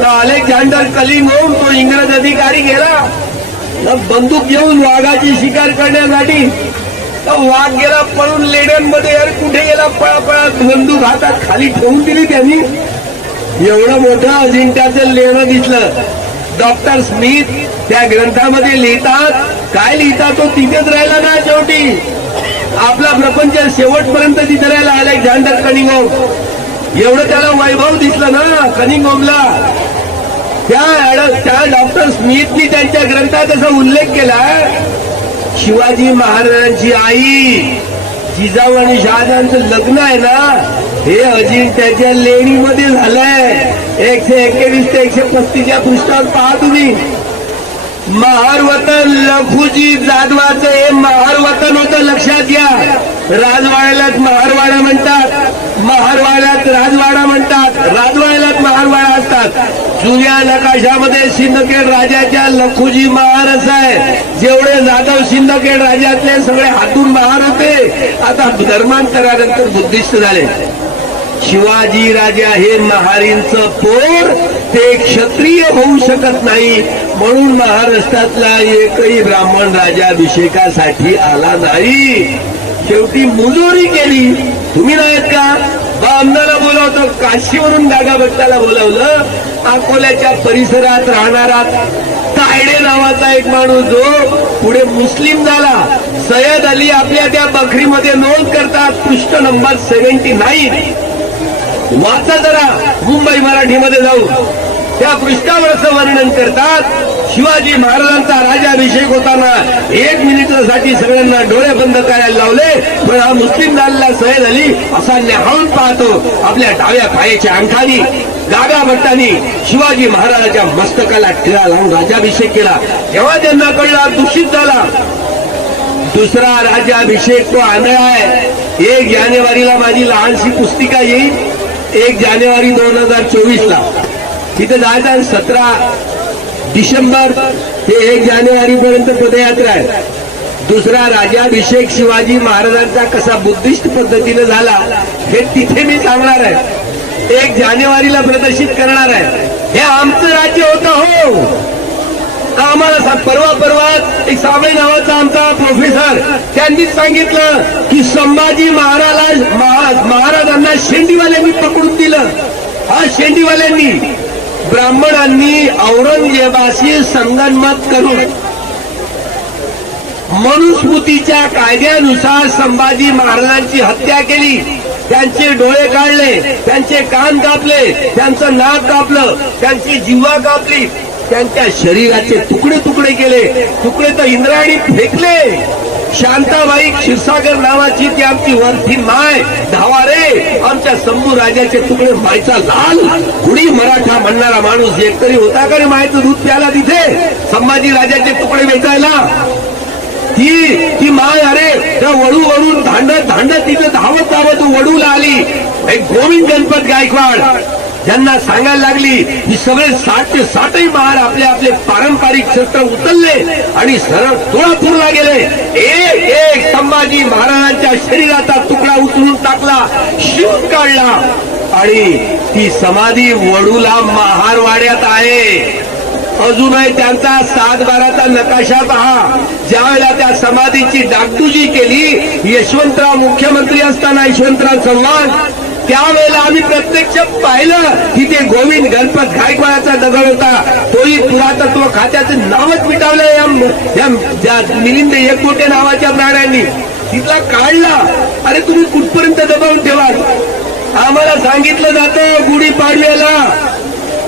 तर अलेक्झांडर होऊन तो इंग्रज अधिकारी गेला. तर बंदूक घेऊन वाघाची शिकार करण्यासाठी तर वाघ गेला पळून लेड्यांमध्ये अरे कुठे गेला? पळा पळा बंदूक हातात खाली ठेवून दिली त्यांनी. एवढं मोठं अजिंक्याचं लेणं दिसलं. डॉक्टर स्मिथ त्या ग्रंथामध्ये लिहितात काय लिहितात तो? तिथेच राहिला ना शेवटी. आपला प्रपंच शेवटपर्यंत तिथे राहिला अलेक्झांडर कनिंगोम एवढं त्याला वैभव दिसलं ना कनिंगोमला त्या त्या डॉक्टर स्मिथनी त्यांच्या ग्रंथात असा उल्लेख केला शिवाजी महाराजांची आई जिजाऊ आणि शहाजहानचं लग्न आहे ना हे अजिंक्याच्या लेणीमध्ये झालंय. एकशे एक्केवीस ते एकशे पस्तीसच्या पृष्ठावर पहा तुम्ही. महारवतन लखुजी जाधवाचं हे महारवतन होतं लक्षात घ्या. राजवाड्यालाच महारवाडा म्हणतात. महारवाड्यात राजवाडा म्हणतात. राजवाड्यालाच महारवाडा असतात. जुन्या नकाशामध्ये सिंदखेड राजाच्या लखुजी महाराज आहे. जेवढे जाधव सिंदखेड राजातले सगळे हातून महार होते आता धर्मांतरानंतर बुद्धिस्ट झाले. शिवाजी राजा हे महारींचं पोर ते क्षत्रिय होऊ शकत नाही. म्हणून महाराष्ट्रातला एकही ब्राह्मण राजा अभिषेकासाठी आला नाही. शेवटी मुजोरी केली. तुम्ही नाहीत का? बामणाला बोलावतो. काशीवरून दागा भट्टाला बोलावलं. अकोल्याच्या परिसरात राहणारा तायडे नावाचा एक माणूस जो पुढे मुस्लिम झाला. सय्यद अली आपल्या त्या बकरीमध्ये नोंद करतात. पृष्ठ नंबर सेव्हन्टी नाईन. वाचा जरा. मुंबई मराठीमध्ये जाऊ. त्या पृष्ठावरचं वर्णन करतात. शिवाजी महाराजांचा राजाभिषेक होताना एक मिनिटासाठी सगळ्यांना डोळे बंद करायला लावले. पण हा मुस्लिम दालला सय्यद अली असा न्याहाळून पाहतो. आपल्या डाव्या पायाच्या अंगठानी गागा भट्टानी शिवाजी महाराजाच्या मस्तकाला टिळा लावून राजाभिषेक केला. जेव्हा त्यांना कळला दूषित झाला. दुसरा राजाभिषेक तो आंधळा आहे. एक जानेवारीला माझी लहानशी पुस्तिका येईल. एक जानेवारी दोन हजार चोवीस ला तिथे जायचं आहे सतरा डिसेंबर ते एक जानेवारीपर्यंत पदयात्रा आहे. दुसरा राजाभिषेक शिवाजी महाराजांचा कसा बुद्धिस्ट पद्धतीने झाला हे तिथे मी सांगणार आहे. एक जानेवारीला प्रदर्शित करणार आहे. हे आमचं राज्य होतं हो. तर आम्हाला परवा परवा एक साबळे नावाचा आमचा प्रोफेसर त्यांनीच सांगितलं की संभाजी महाराज महाराजांना शेंडीवाल्यांनी पकडून दिलं. हा शेंडीवाल्यांनी ब्राह्मणांनी औरंगजेबाशी संगनमत करून मनुस्मृतीच्या कायद्यानुसार संभाजी महाराजांची हत्या केली. त्यांचे डोळे काढले त्यांचे कान कापले त्यांचं नाक कापलं त्यांची जीवा कापली. त्यांच्या शरीराचे तुकडे तुकडे केले. तुकडे तर इंद्रायणी फेकले. शांताबाई क्षीरसागर नावाची ती आमची वरती माय धावारे आमच्या शंभू राजाचे तुकडे मायचा लाल. कुणी मराठा म्हणणारा माणूस एकतरी होता का रे मायचं दूध प्याला तिथे? संभाजी राजाचे तुकडे वेचायला. ती ती माय अरे त्या वळू वळून धांडत धांडत तिथे धावत धावत वडूला आली. एक गोविंद गणपत गायकवाड. ज्यांना सांगायला लागली ही सगळे साठचे साठही महार आपले आपले पारंपरिक शस्त्र उचलले आणि सरळ तुळापूरला गेले. एक एक संभाजी महाराजांच्या शरीराचा तुकडा उचलून टाकला शिवून काढला आणि ती समाधी वडूला महारवाड्यात आहे. अजूनही त्यांचा सात बाराचा नकाशा पहा. ज्यावेळेला त्या समाधीची डागडुजी केली यशवंतराव मुख्यमंत्री असताना यशवंतराव चव्हाण त्यावेळेला आम्ही प्रत्यक्ष पाहिलं की ते गोविंद गणपत गायकवाडाचा दगड होता. तोही पुरातत्व खात्याचं नावच मिटावलं या- मिलिंद एकमोठे नावाच्या प्राण्यांनी. तिथला काढला. अरे तुम्ही कुठपर्यंत दबावून ठेवाल? आम्हाला सांगितलं जातं गुढीपाडव्याला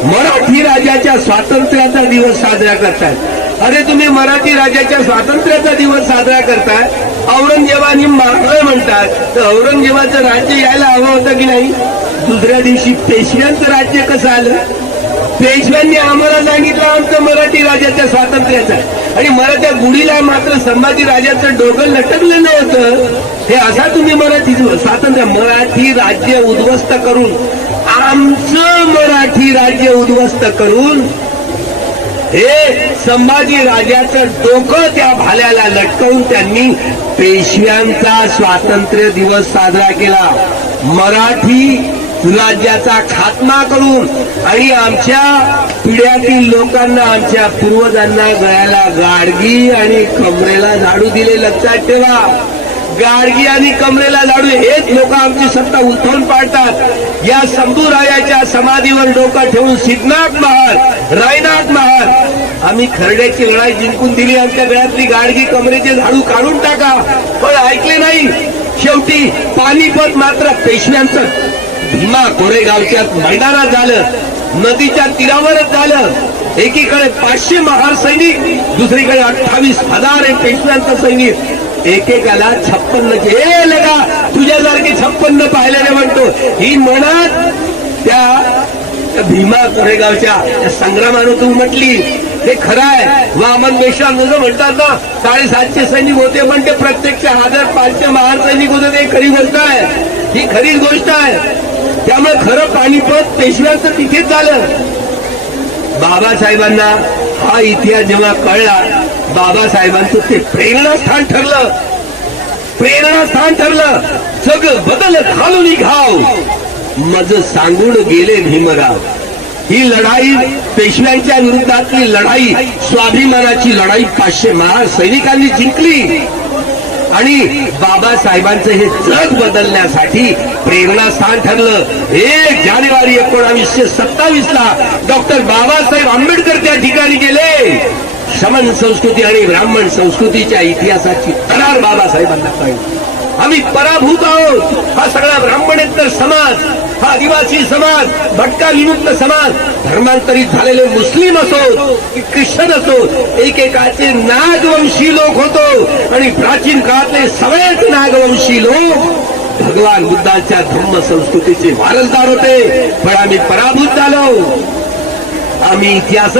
मराठी राजाच्या स्वातंत्र्याचा दिवस साजरा करतायत. अरे तुम्ही मराठी राजाच्या स्वातंत्र्याचा दिवस साजरा करताय? औरंगजेबाने मारलं म्हणतात. तर औरंगजेबाचं राज्य यायला हवं होतं की नाही? दुसऱ्या दिवशी पेशव्यांचं राज्य कसं आलं? पेशव्यांनी आम्हाला सांगितलं आमचं मराठी राजाच्या स्वातंत्र्याचं आणि मराठ्या गुढीला मात्र संभाजी राजाचं डोकं लटकलं नव्हतं. हे असा तुम्ही मराठी स्वातंत्र्य मराठी राज्य उद्ध्वस्त करून आमचं मराठी राज्य उद्ध्वस्त करून हे संभाजी राजाचं डोकं त्या भाल्याला लटकवून त्यांनी पेशव्यांचा स्वातंत्र्य दिवस साजरा केला. मराठी राज्याचा खात्मा करून आणि आमच्या पिढ्यातील लोकांना आमच्या पूर्वजांना गळ्याला गाडगी आणि कमरेला झाडू दिले लक्षात ठेवा. गाडगी आणि कमरेला झाडू हेच लोक आमची सत्ता उलथवून पाडतात. या संभूरायाच्या समाधीवर डोकं ठेवून सिद्धनाथ महार रायनाथ महार आम्ही खरड्याची लढाई जिंकून दिली आमच्या गळ्यातली गाडगी कमरेचे झाडू काढून टाका. पण ऐकले नाही. शेवटी पानिपत मात्र पेशव्यांचं. भीमा कोरेगावच्या मैदानात झालं. नदीच्या तीरावरच झालं. एकीकडे पाचशे महार सैनिक दुसरीकडे अठ्ठावीस हजार हे पेशव्यांचं सैनिक. एकेकाला छप्पन्न हे लगा तुझ्यासारखे छप्पन्न पाहिल्याने म्हणतो. ही मनात त्या भीमा कोरेगावच्या संग्रामानं तू म्हटली हे खरं आहे वामन बेशाम जसं म्हणतात ना साडेसातशे सैनिक होते पण ते प्रत्यक्ष हजार पाचशे महार सैनिक होते ते खरी गोष्ट आहे. ही खरीच गोष्ट आहे. त्यामुळे खरं पाणीपत पेशव्यांचं तिथेच झालं. बाबासाहेबांना हा इतिहास जेव्हा कळला बाबासाहेबांचं ते प्रेरणास्थान ठरलं. प्रेरणास्थान ठरलं. सगळं बदल घालून घाव. मज सांगून गेले भीमराव. ही लढाई पेशव्यांच्या विरुद्धातली लढाई स्वाभिमानाची लढाई पाचशे महार सैनिकांनी जिंकली. आणि बाबासाहेबांचं हे जग बदलण्यासाठी प्रेरणास्थान ठरलं. एक जानेवारी एकोणावीसशे सत्तावीस ला डॉक्टर बाबासाहेब आंबेडकर त्या ठिकाणी गेले. शमन संस्कृती आणि ब्राह्मण संस्कृतीच्या इतिहासाची तरार बाबासाहेबांना कळली. आम्ही पराभूत आहोत. हा सगळा ब्राह्मणेतर समाज हा आदिवासी समाज भटका विमुक्त समाज धर्मांतरित झालेले मुस्लिम असो की ख्रिश्चन असो एकेकाचे नागवंशी लोक होतो आणि प्राचीन काळातले सगळेच नागवंशी लोक भगवान बुद्धाच्या धर्म संस्कृतीचे वारसदार होते. पण आम्ही पराभूत झालो. आम्ही इतिहासच